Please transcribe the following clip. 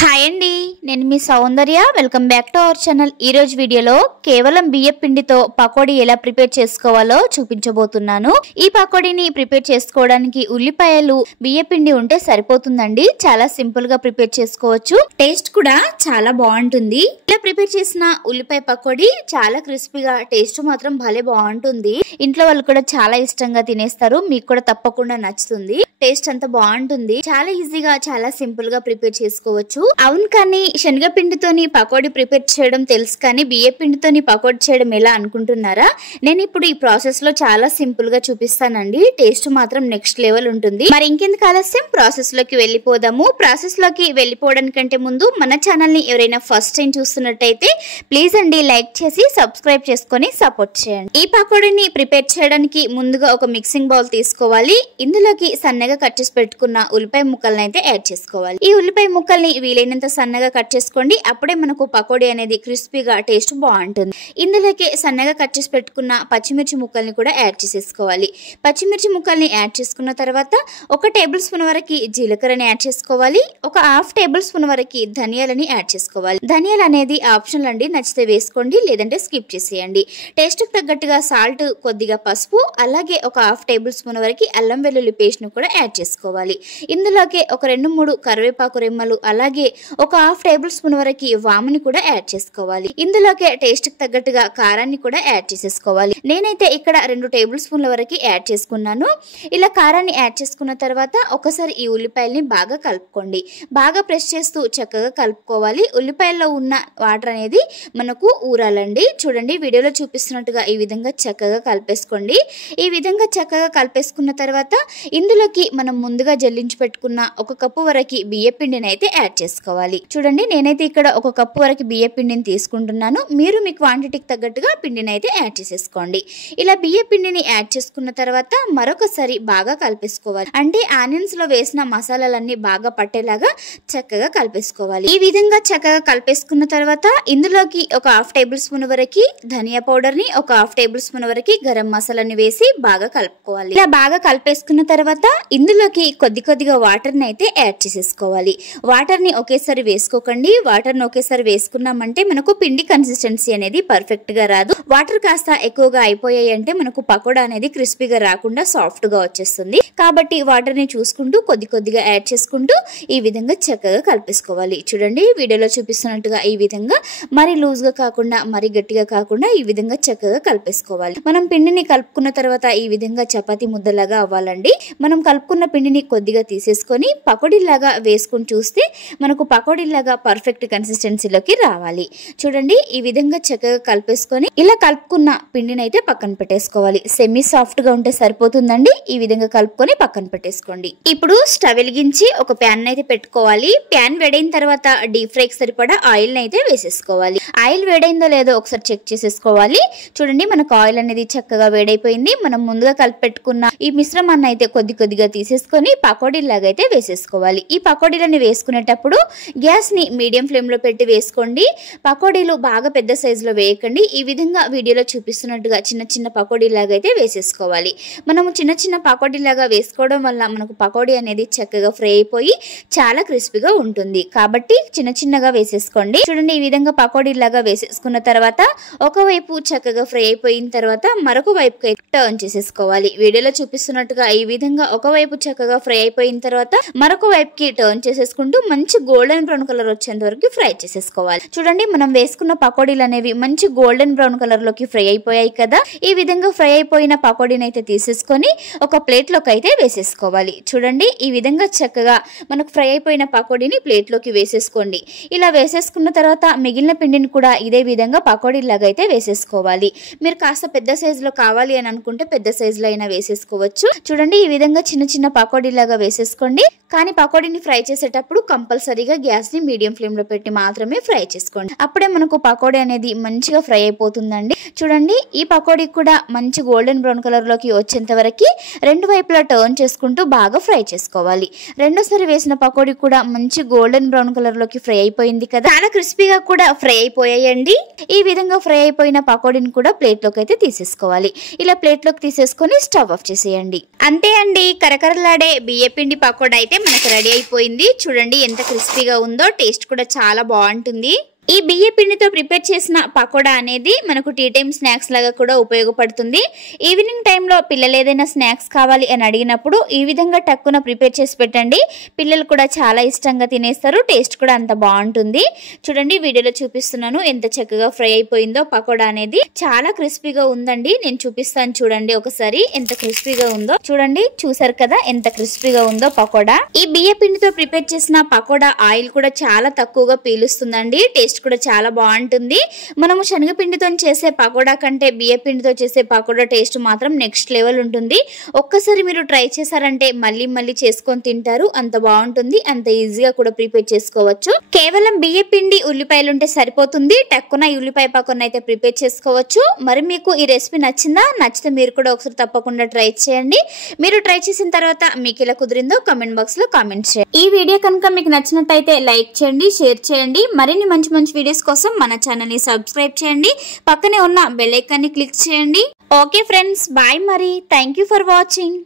Hi అండి, నేను మీ Soundarya. Welcome back to our channel. ఈ రోజు వీడియోలో కేవలం బియ్యం పిండితో పకోడీ ఎలా ప్రిపేర్ చేసుకోవాలో చూపించబోతున్నాను. ఈ పకోడీని ప్రిపేర్ చేసుకోవడానికి ఉల్లిపాయలు, బియ్యం పిండి ఉంటే సరిపోతుందండి. చాలా సింపుల్ గా ప్రిపేర్ చేసుకోవచ్చు. టేస్ట్ కూడా చాలా బాగుంటుంది. ఇలా ప్రిపేర్ చేసిన ఉల్లిపాయ పకోడీ చాలా క్రిస్పీగా, టేస్ట్ మాత్రం భలే బాగుంటుంది. ఇంట్లో వాళ్ళు కూడా చాలా ఇష్టంగా తినేస్తారు. మీకు కూడా తప్పకుండా నచ్చుతుంది. టేస్ట్ అంతా బాగుంటుంది. చాలా ఈజీగా, చాలా సింపుల్ గా ప్రిపేర్ చేసుకోవచ్చు. అవును, కానీ శనగపిండితోని పకోడీ ప్రిపేర్ చేయడం తెలుసు, కానీ బియ్య పిండితోని పకోడీ చేయడం ఎలా అనుకుంటున్నారా? నేను ఇప్పుడు ఈ ప్రాసెస్ లో చాలా సింపుల్ గా చూపిస్తానండి. టేస్ట్ మాత్రం నెక్స్ట్ లెవెల్ ఉంటుంది. మరి ఇంకెందుకు ఆలస్యం, ప్రాసెస్ లోకి వెళ్ళిపోదాము. ప్రాసెస్ లోకి వెళ్ళిపోవడానికంటే ముందు మన ఛానల్ ని ఎవరైనా ఫస్ట్ టైం చూస్తున్నట్టయితే ప్లీజ్ అండి లైక్ చేసి సబ్స్క్రైబ్ చేసుకొని సపోర్ట్ చేయండి. ఈ పకోడీని ప్రిపేర్ చేయడానికి ముందుగా ఒక మిక్సింగ్ బౌల్ తీసుకోవాలి. ఇందులోకి సన్నగా కట్ చేసి పెట్టుకున్న ఉల్లిపాయ ముక్కల్ని అయితే యాడ్ చేసుకోవాలి. ఈ ఉల్లిపాయ ముక్కల్ని వీలైనంత సన్నగా కట్ చేసుకోండి. అప్పుడే మనకు పకోడీ అనేది క్రిస్పీగా, టేస్ట్ బాగుంటుంది. ఇందులోకి సన్నగా కట్ చేసి పెట్టుకున్న పచ్చిమిర్చి ముక్కల్ని కూడా యాడ్ చేసేసుకోవాలి. పచ్చిమిర్చి ముక్కల్ని యాడ్ చేసుకున్న తర్వాత 1 టేబుల్ స్పూన్ వరకు జీలకర్రని యాడ్ చేసుకోవాలి. ఒక 1/2 టేబుల్ స్పూన్ వరకు ధనియాలని యాడ్ చేసుకోవాలి. ధనియాలు అనేది ఆప్షనల్ అండి, నచ్చితే వేసుకోండి, లేదంటే స్కిప్ చేసేయండి. టేస్ట్ కు తగ్గట్టుగా సాల్ట్, కొద్దిగా పసుపు, అలాగే ఒక 1/2 టేబుల్ స్పూన్ వరకు అల్లం వెల్లుల్లి పేస్ట్ ను కూడా యాడ్ చేసుకోవాలి. ఇందులోకి ఒక 2-3 కరివేపాకు రెమ్మలు, అలాగే ఒక 1/2 టేబుల్ స్పూన్ వరకు వాముని కూడా యాడ్ చేసుకోవాలి. ఇందులోకి టేస్ట్ కి తగ్గట్టుగా కారాన్ని కూడా యాడ్ చేసేసుకోవాలి. నేనైతే ఇక్కడ 2 టేబుల్ స్పూన్ల వరకు యాడ్ చేసుకున్నాను. ఇలా కారాన్ని యాడ్ చేసుకున్న తర్వాత ఒకసారి ఈ ఉల్లిపాయల్ని బాగా కలుపుకోండి. బాగా ప్రెస్ చేస్తూ చక్కగా కలుపుకోవాలి. ఉల్లిపాయల్లో ఉన్న వాటర్ అనేది మనకు ఊరాలండి. చూడండి, వీడియోలో చూపిస్తున్నట్టుగా ఈ విధంగా చక్కగా కలిపేసుకోండి. ఈ విధంగా చక్కగా కలిపేసుకున్న తర్వాత ఇందులోకి మనం ముందుగా జల్లించి పెట్టుకున్న 1 కప్పు వరకు బియ్య పిండిని అయితే యాడ్ చేసుకోవాలి. చూడండి, నేనైతే ఇక్కడ 1 కప్పు వరకు బియ్య పిండిని తీసుకుంటున్నాను. మీరు మీ క్వాంటిటీకి తగ్గట్టుగా పిండిని అయితే యాడ్ చేసేసుకోండి. ఇలా బియ్య పిండిని యాడ్ చేసుకున్న తర్వాత మరొకసారి బాగా కలిపేసుకోవాలి. అంటే ఆనియన్స్ లో వేసిన మసాలాలన్నీ బాగా పట్టేలాగా చక్కగా కలిపేసుకోవాలి. ఈ విధంగా చక్కగా కలిపేసుకున్న తర్వాత ఇందులోకి ఒక 1/2 టేబుల్ స్పూన్ వరకు ధనియా పౌడర్ ని, ఒక 1/2 టేబుల్ స్పూన్ వరకు గరం మసాలాని వేసి బాగా కలుపుకోవాలి. ఇలా బాగా కలిపేసుకున్న తర్వాత ఇందులోకి కొద్దిగా వాటర్ ని అయితే యాడ్ చేసేసుకోవాలి. వాటర్ ని ఒకేసారి వేసుకోకండి. వాటర్ ని ఒకేసారి వేసుకున్నామంటే మనకు పిండి కన్సిస్టెన్సీ అనేది పర్ఫెక్ట్ గా రాదు. వాటర్ కాస్త ఎక్కువగా అయిపోయాయి అంటే మనకు పకోడా అనేది క్రిస్పీగా రాకుండా సాఫ్ట్ గా వచ్చేస్తుంది. కాబట్టి వాటర్ ని చూసుకుంటూ కొద్దిగా యాడ్ చేసుకుంటూ ఈ విధంగా చక్కగా కలిపేసుకోవాలి. చూడండి, వీడియోలో చూపిస్తున్నట్టుగా ఈ విధంగా మరి లూజ్ గా కాకుండా, మరి గట్టిగా కాకుండా ఈ విధంగా చక్కగా కలిపేసుకోవాలి. మనం పిండిని కలుపుకున్న తర్వాత ఈ విధంగా చపాతీ ముద్దలాగా అవ్వాలండి. మనం కలుపుకున్న పిండిని కొద్దిగా తీసేసుకొని పకోడీలాగా వేసుకుని చూస్తే మనకు పకోడీలాగా పర్ఫెక్ట్ కన్సిస్టెన్సీలోకి రావాలి. చూడండి, ఈ విధంగా చక్కగా కలిపేసుకొని ఇలా కలుపుకున్న పిండిని అయితే పక్కన పెట్టేసుకోవాలి. సెమీ సాఫ్ట్ గా ఉంటే సరిపోతుందండి. ఈ విధంగా కలుపుకొని పక్కన పెట్టేసుకోండి. ఇప్పుడు స్టవ్ వెలిగించి ఒక ప్యాన్ అయితే పెట్టుకోవాలి. ప్యాన్ వేడైన తర్వాత డీప్ ఫ్రై కి సరిపడా ఆయిల్ అయితే వేసేసుకోవాలి. ఆయిల్ వేడైందో లేదో ఒకసారి చెక్ చేసేసుకోవాలి. చూడండి, మనకు ఆయిల్ అనేది చక్కగా వేడైపోయింది. మనం ముందుగా కలిపి పెట్టుకున్న ఈ మిశ్రమాన్ని అయితే కొద్దిగా తీసేసుకొని పకోడీలాగా అయితే వేసేసుకోవాలి. ఈ పకోడీలని వేసుకునేటప్పుడు గ్యాస్ ని మీడియం ఫ్లేమ్ లో పెట్టి వేసుకోండి. పకోడీలు బాగా పెద్ద సైజులో వేయకండి. ఈ విధంగా వీడియోలో చూపిస్తున్నట్టుగా చిన్న పకోడీలాగా అయితే వేసేసుకోవాలి. మనము చిన్న పకోడీలాగా వేసుకోవడం వల్ల మనకు పకోడీ అనేది చక్కగా ఫ్రై అయిపోయి చాలా క్రిస్పీగా ఉంటుంది. కాబట్టి చిన్నగా వేసేసుకోండి. చూడండి, ఈ విధంగా పకోడీలాగా వేసేసుకున్న తర్వాత ఒకవైపు చక్కగా ఫ్రై అయిపోయిన తర్వాత మరొక వైపుకి టర్న్ చేసేసుకోవాలి. వీడియోలో చూపిస్తున్నట్టుగా ఈ విధంగా ఒకవైపు చక్కగా ఫ్రై అయిపోయిన తర్వాత మరొక వైపుకి టర్న్ చేసేసుకుంటూ మంచి గోల్డెన్ బ్రౌన్ కలర్ వచ్చేంత వరకు ఫ్రై చేసేసుకోవాలి. చూడండి, మనం వేసుకున్న పకోడీలు అనేవి మంచి గోల్డెన్ బ్రౌన్ కలర్ లోకి ఫ్రై అయిపోయాయి కదా. ఈ విధంగా ఫ్రై అయిపోయిన పకోడీని అయితే తీసేసుకొని ఒక ప్లేట్ లోకి అయితే వేసేసుకోవాలి. చూడండి, ఈ విధంగా చక్కగా మనకు ఫ్రై అయిపోయిన పకోడీని ప్లేట్ లోకి వేసేసుకోండి. ఇలా వేసేసుకున్న తర్వాత మిగిలిన పిండిని కూడా ఇదే విధంగా పకోడీలాగా అయితే వేసేసుకోవాలి. మీరు కాస్త పెద్ద సైజులో కావాలి అని అనుకుంటే పెద్ద సైజులో అయినా వేసేసుకోవచ్చు. చూడండి, ఈ విధంగా చిన్న పకోడీలాగా వేసేసుకోండి. కానీ పకోడీని ఫ్రై చేసేటప్పుడు కంపల్సరీగా గ్యాస్ ని మీడియం ఫ్లేమ్ లో పెట్టి మాత్రమే ఫ్రై చేసుకోండి. అప్పుడే మనకు పకోడీ అనేది మంచిగా ఫ్రై అయిపోతుందండి. చూడండి ఈ పకోడీ కూడా మంచి గోల్డెన్ బ్రౌన్ కలర్ లోకి వచ్చేంత వరకు రెండు వైపులా టర్న్ చేసుకుంటూ బాగా ఫ్రై చేసుకోవాలి. రెండోసారి వేసిన పకోడీ కూడా మంచి గోల్డెన్ బ్రౌన్ కలర్ లోకి ఫ్రై అయిపోయింది కదా, చాలా క్రిస్పీగా కూడా ఫ్రై అయిపోయాయండి. ఈ విధంగా ఫ్రై అయిపోయిన పకోడీని కూడా ప్లేట్ లోకి అయితే తీసేసుకోవాలి. ఇలా ప్లేట్ లోకి తీసేసుకొని స్టవ్ ఆఫ్ చేసేయండి. అంతే అండి, కరకరలాడే బియ్యపిండి పకోడా అయితే మనకు రెడీ అయిపోయింది. చూడండి ఎంత క్రిస్పీగా ఉందో, టేస్ట్ కూడా చాలా బాగుంటుంది. ఈ బియ్య పిండితో ప్రిపేర్ చేసిన పకోడా అనేది మనకు టీ టైం స్నాక్స్ లాగా కూడా ఉపయోగపడుతుంది. ఈవినింగ్ టైంలో పిల్లలు ఏదైనా స్నాక్స్ కావాలి అని అడిగినప్పుడు ఈ విధంగా టక్కున ప్రిపేర్ చేసి పెట్టండి. పిల్లలు కూడా చాలా ఇష్టంగా తినేస్తారు, టేస్ట్ కూడా అంత బాగుంటుంది. చూడండి వీడియోలో చూపిస్తున్నాను ఎంత చక్కగా ఫ్రై అయిపోయిందో పకోడా అనేది. చాలా క్రిస్పీగా ఉందండి, నేను చూపిస్తాను చూడండి ఒకసారి ఎంత క్రిస్పీగా ఉందో. చూడండి, చూసారు కదా ఎంత క్రిస్పీగా ఉందో పకోడా. ఈ బియ్య పిండితో ప్రిపేర్ చేసిన పకోడా ఆయిల్ కూడా చాలా తక్కువగా పీలుస్తుందండి, టేస్ట్ కూడా చాలా బాగుంటుంది. మనము శనగపిండితో చేసే పకోడా కంటే బియ్య పిండితో చేసే పకోడా టేస్ట్ మాత్రం నెక్స్ట్ లెవెల్ ఉంటుంది. ఒక్కసారి మీరు ట్రై చేశారంటే మళ్ళీ మళ్ళీ చేసుకొని తింటారు, అంత బాగుంటుంది. అంత ఈజీగా కూడా ప్రిపేర్ చేసుకోవచ్చు. కేవలం బియ్య పిండి ఉల్లిపాయలు ఉంటే సరిపోతుంది. టక్కున ఈ ఉల్లిపాయ పకోడా అయితే ప్రిపేర్ చేసుకోవచ్చు. మరి మీకు ఈ రెసిపీ నచ్చిందా? నచ్చితే మీరు కూడా ఒకసారి తప్పకుండా ట్రై చేయండి. మీరు ట్రై చేసిన తర్వాత మీకు ఎలా కుదిరిందో కామెంట్ బాక్స్ లో కామెంట్ చేయండి. ఈ వీడియో కనుక మీకు నచ్చినట్టయితే లైక్ చేయండి, షేర్ చేయండి. మరిన్ని మంచి మంచి వీడియోస్ కోసం మన ఛానల్ ని సబ్స్క్రైబ్ చేయండి. పక్కనే ఉన్న బెల్ ఐకాన్ ని క్లిక్ చేయండి. Okay friends, bye. మరి థ్యాంక్ యూ ఫర్ వాచింగ్.